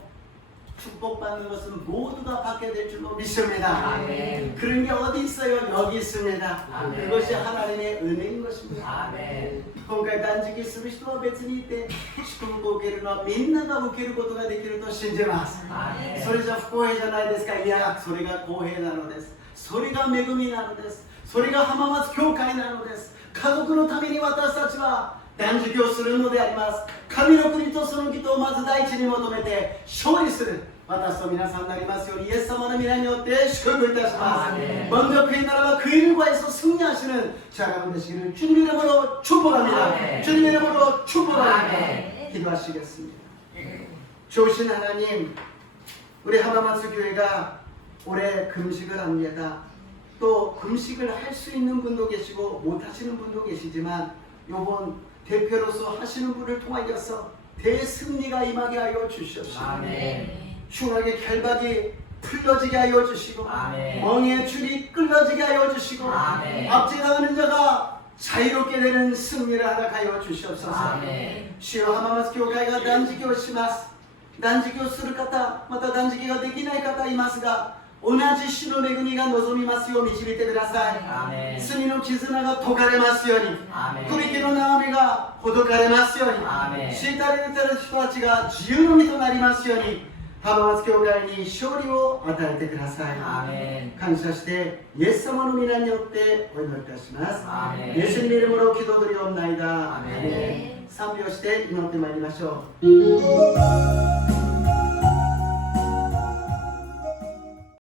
축복받는 것은 모두가 받게 될 줄로 믿습니다. 아멘. 그런 게 어디 있어요? 여기 있습니다. 아멘. 그것이 하나님의 은혜인 것입니다. 아멘. 今回断食する人は別にいて祝福を受けるのはみんなが受けることができると信じます。アーメン。それじゃ不公平じゃないですか。いや、それが公平なのです。それが恵みなのです。それが浜松教会なのです。家族のために私たちは断食をするのであります。神の国とその義とをまず第一に求めて勝利する私と皆さんになりますようにイエス様の皆によって祝福いたします。 아멘. 먼저 그의 나라와 그 일과에서 승리하시는 자 여러분 되시기를 주님의 이름으로 축복합니다. 아멘. 주님의 이름으로 축복합니다. 아멘. 기도하시겠습니다. 좋으신 하나님, 우리 하마마스 교회가 올해 금식을 합니다. 또 금식을 할 수 있는 분도 계시고 못하시는 분도 계시지만 요번 대표로서 하시는 분을 통하여서 대승리가 임하게 하여 주시옵시고 아멘. 흉악의 결박이 풀려지게 하여 주시고 아멘. 멍에의 줄이 끌어지게 하여 주시고 아멘. 압제당하는 자가 자유롭게 되는 승리를 허락하여 주시옵소서. 아멘. 주여 하마마스 교회가断食をします。断食をする方、また断食ができない方いますが、同じ主の恵みが望みますよう導いてください。アーメン。罪の絆が解かれますように、アーメン。首切の悩みがほどかれますように、アーメン。虐げられている人たちが自由の身となりますように、浜松教会に勝利を与えてください。アーメン。感謝してイエス様の皆によってお祈りいたします。アーメン。イエスに見るものを祈祷드리옵나이다。 アーメン。賛美をして祈ってまいりましょう。